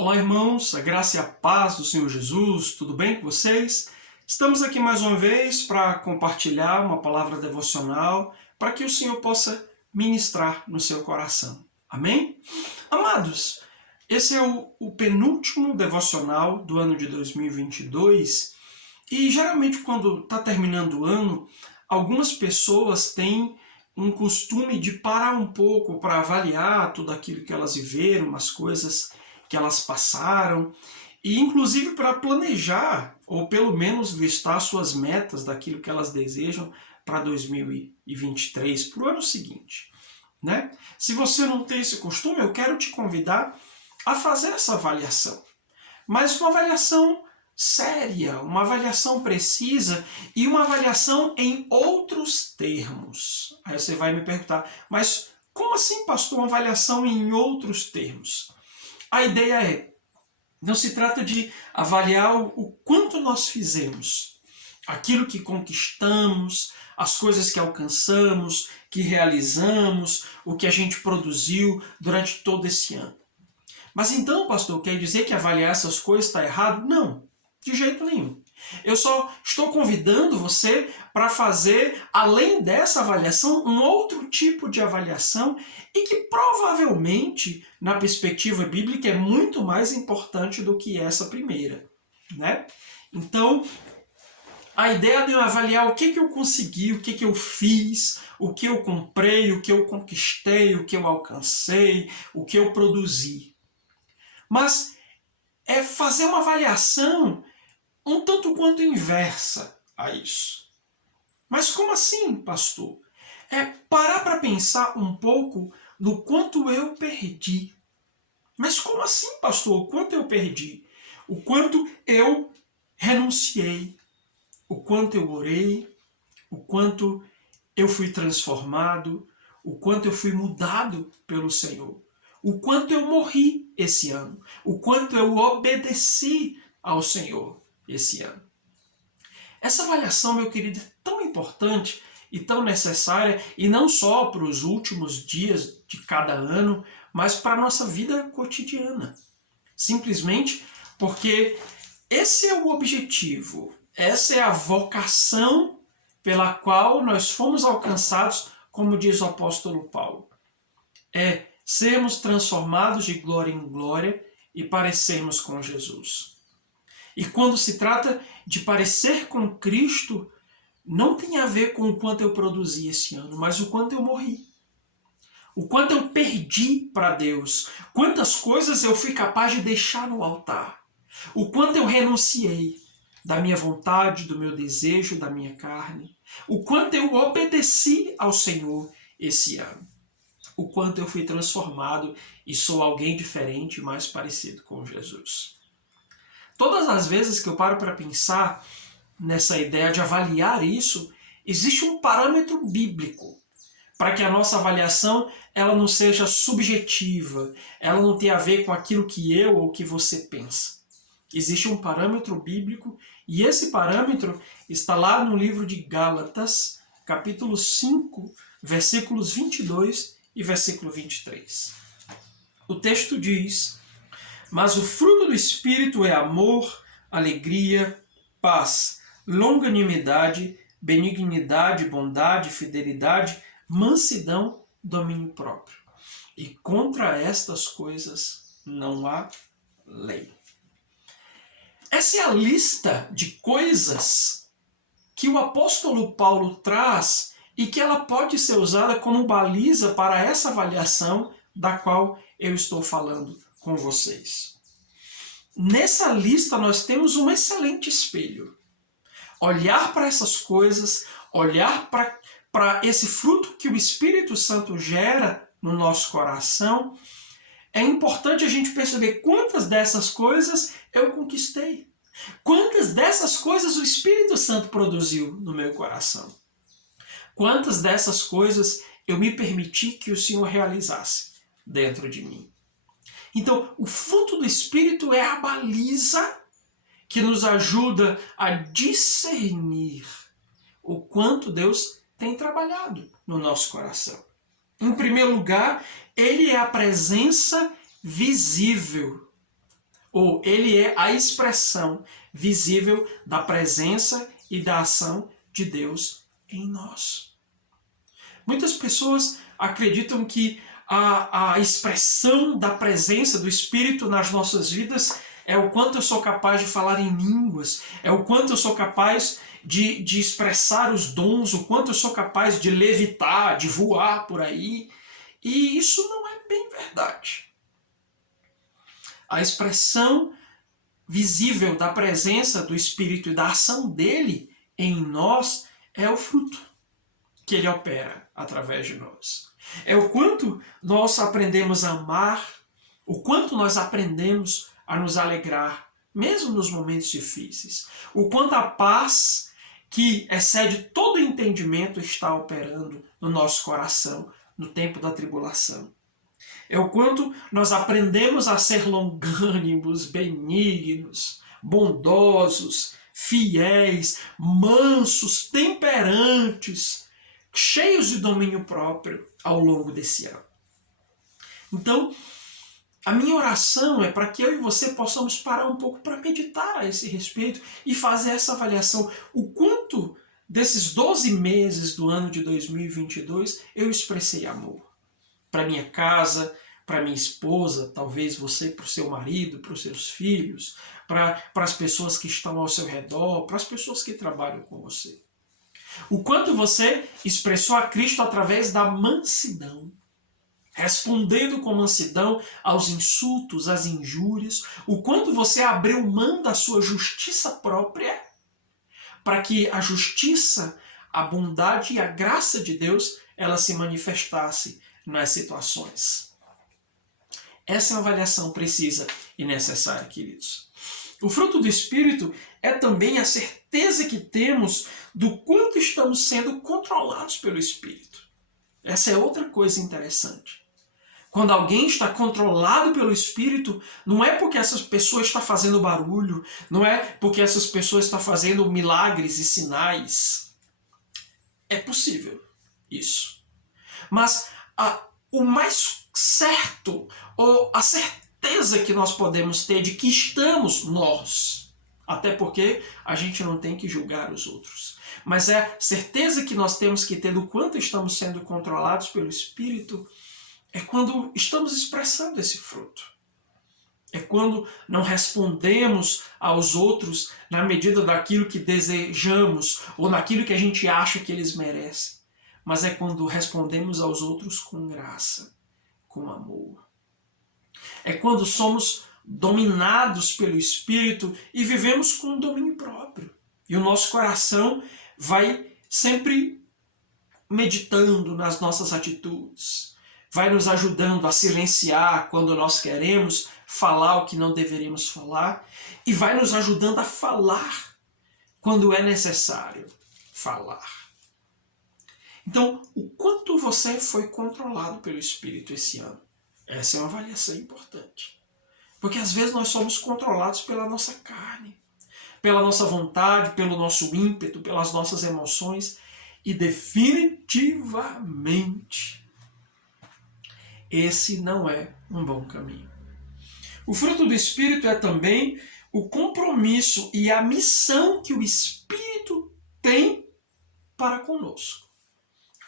Olá, irmãos, a graça e a paz do Senhor Jesus, tudo bem com vocês? Estamos aqui mais uma vez para compartilhar uma palavra devocional para que o Senhor possa ministrar no seu coração. Amém? Amados, esse é o penúltimo devocional do ano de 2022 e geralmente quando está terminando o ano, algumas pessoas têm um costume de parar um pouco para avaliar tudo aquilo que elas viveram, as coisas que elas passaram, e inclusive para planejar, ou pelo menos listar suas metas daquilo que elas desejam para 2023, para o ano seguinte. Né? Se você não tem esse costume, eu quero te convidar a fazer essa avaliação. Mas uma avaliação séria, uma avaliação precisa e uma avaliação em outros termos. Aí você vai me perguntar, mas como assim, pastor, uma avaliação em outros termos? A ideia é, não se trata de avaliar o quanto nós fizemos, aquilo que conquistamos, as coisas que alcançamos, que realizamos, o que a gente produziu durante todo esse ano. Mas então, pastor, quer dizer que avaliar essas coisas está errado? Não, de jeito nenhum. Eu só estou convidando você para fazer, além dessa avaliação, um outro tipo de avaliação e que provavelmente, na perspectiva bíblica, é muito mais importante do que essa primeira. Né? Então, a ideia de eu avaliar o que eu consegui, o que eu fiz, o que eu comprei, o que eu conquistei, o que eu alcancei, o que eu produzi. Mas é fazer uma avaliação um tanto quanto inversa a isso. Mas como assim, pastor? É parar para pensar um pouco no quanto eu perdi. Mas como assim, pastor? O quanto eu perdi? O quanto eu renunciei? O quanto eu orei? O quanto eu fui transformado? O quanto eu fui mudado pelo Senhor? O quanto eu morri esse ano? O quanto eu obedeci ao Senhor esse ano? Essa avaliação, meu querido, é tão importante e tão necessária, e não só para os últimos dias de cada ano, mas para a nossa vida cotidiana. Simplesmente porque esse é o objetivo, essa é a vocação pela qual nós fomos alcançados, como diz o apóstolo Paulo. É sermos transformados de glória em glória e parecermos com Jesus. E quando se trata de parecer com Cristo, não tem a ver com o quanto eu produzi esse ano, mas o quanto eu morri. O quanto eu perdi para Deus. Quantas coisas eu fui capaz de deixar no altar. O quanto eu renunciei da minha vontade, do meu desejo, da minha carne. O quanto eu obedeci ao Senhor esse ano. O quanto eu fui transformado e sou alguém diferente e mais parecido com Jesus. Todas as vezes que eu paro para pensar nessa ideia de avaliar isso, existe um parâmetro bíblico para que a nossa avaliação ela não seja subjetiva, ela não tenha a ver com aquilo que eu ou que você pensa. Existe um parâmetro bíblico e esse parâmetro está lá no livro de Gálatas, capítulo 5, versículos 22 e versículo 23. O texto diz: mas o fruto do Espírito é amor, alegria, paz, longanimidade, benignidade, bondade, fidelidade, mansidão, domínio próprio. E contra estas coisas não há lei. Essa é a lista de coisas que o apóstolo Paulo traz e que ela pode ser usada como baliza para essa avaliação da qual eu estou falando com vocês. Nessa lista nós temos um excelente espelho. Olhar para essas coisas, olhar para esse fruto que o Espírito Santo gera no nosso coração, é importante a gente perceber quantas dessas coisas eu conquistei. Quantas dessas coisas o Espírito Santo produziu no meu coração. Quantas dessas coisas eu me permiti que o Senhor realizasse dentro de mim. Então, o fruto do Espírito é a baliza que nos ajuda a discernir o quanto Deus tem trabalhado no nosso coração. Em primeiro lugar, ele é a presença visível ou ele é a expressão visível da presença e da ação de Deus em nós. Muitas pessoas acreditam que a expressão da presença do Espírito nas nossas vidas é o quanto eu sou capaz de falar em línguas, é o quanto eu sou capaz de expressar os dons, o quanto eu sou capaz de levitar, de voar por aí. E isso não é bem verdade. A expressão visível da presença do Espírito e da ação dele em nós é o fruto que ele opera através de nós. É o quanto nós aprendemos a amar, o quanto nós aprendemos a nos alegrar, mesmo nos momentos difíceis. O quanto a paz que excede todo entendimento está operando no nosso coração no tempo da tribulação. É o quanto nós aprendemos a ser longânimos, benignos, bondosos, fiéis, mansos, temperantes, cheios de domínio próprio ao longo desse ano. Então, a minha oração é para que eu e você possamos parar um pouco para meditar a esse respeito e fazer essa avaliação. O quanto desses 12 meses do ano de 2022 eu expressei amor. Para minha casa, para minha esposa, talvez você para o seu marido, para os seus filhos, para as pessoas que estão ao seu redor, para as pessoas que trabalham com você. O quanto você expressou a Cristo através da mansidão, respondendo com mansidão aos insultos, às injúrias, o quanto você abriu mão da sua justiça própria, para que a justiça, a bondade e a graça de Deus, ela se manifestasse nas situações. Essa é uma avaliação precisa e necessária, queridos. O fruto do Espírito é também a certeza que temos do quanto estamos sendo controlados pelo Espírito. Essa é outra coisa interessante. Quando alguém está controlado pelo Espírito, não é porque essa pessoa está fazendo barulho, não é porque essas pessoas estão fazendo milagres e sinais. É possível isso. Mas o mais certo, ou a certeza que nós podemos ter de que estamos nós, até porque a gente não tem que julgar os outros, mas é a certeza que nós temos que ter do quanto estamos sendo controlados pelo Espírito, é quando estamos expressando esse fruto. É quando não respondemos aos outros na medida daquilo que desejamos ou naquilo que a gente acha que eles merecem. Mas é quando respondemos aos outros com graça, com amor. É quando somos dominados pelo Espírito e vivemos com um domínio próprio. E o nosso coração vai sempre meditando nas nossas atitudes, vai nos ajudando a silenciar quando nós queremos falar o que não deveríamos falar e vai nos ajudando a falar quando é necessário falar. Então, o quanto você foi controlado pelo Espírito esse ano? Essa é uma avaliação importante. Porque às vezes nós somos controlados pela nossa carne, pela nossa vontade, pelo nosso ímpeto, pelas nossas emoções e definitivamente esse não é um bom caminho. O fruto do Espírito é também o compromisso e a missão que o Espírito tem para conosco.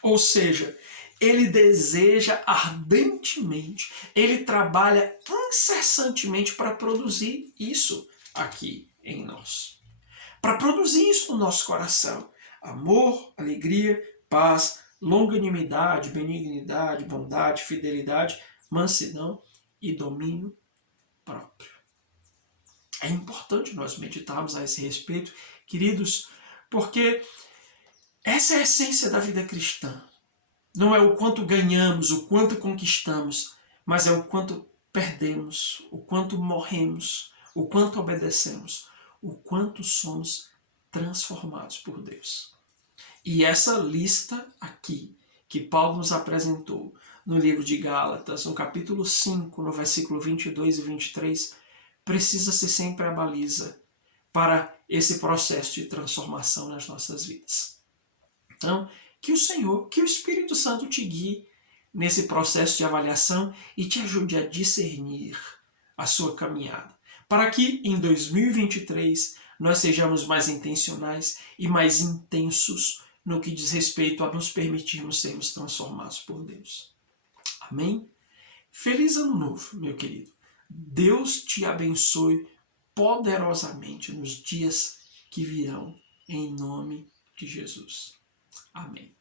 Ou seja, ele deseja ardentemente, ele trabalha incessantemente para produzir isso aqui em nós. Para produzir isso no nosso coração. Amor, alegria, paz, longanimidade, benignidade, bondade, fidelidade, mansidão e domínio próprio. É importante nós meditarmos a esse respeito, queridos, porque essa é a essência da vida cristã. Não é o quanto ganhamos, o quanto conquistamos, mas é o quanto perdemos, o quanto morremos, o quanto obedecemos, o quanto somos transformados por Deus. E essa lista aqui, que Paulo nos apresentou no livro de Gálatas, no capítulo 5, no versículo 22 e 23, precisa ser sempre a baliza para esse processo de transformação nas nossas vidas. Então, que o Senhor, que o Espírito Santo te guie nesse processo de avaliação e te ajude a discernir a sua caminhada, para que em 2023 nós sejamos mais intencionais e mais intensos no que diz respeito a nos permitirmos sermos transformados por Deus. Amém? Feliz Ano Novo, meu querido. Deus te abençoe poderosamente nos dias que virão, em nome de Jesus. Amém.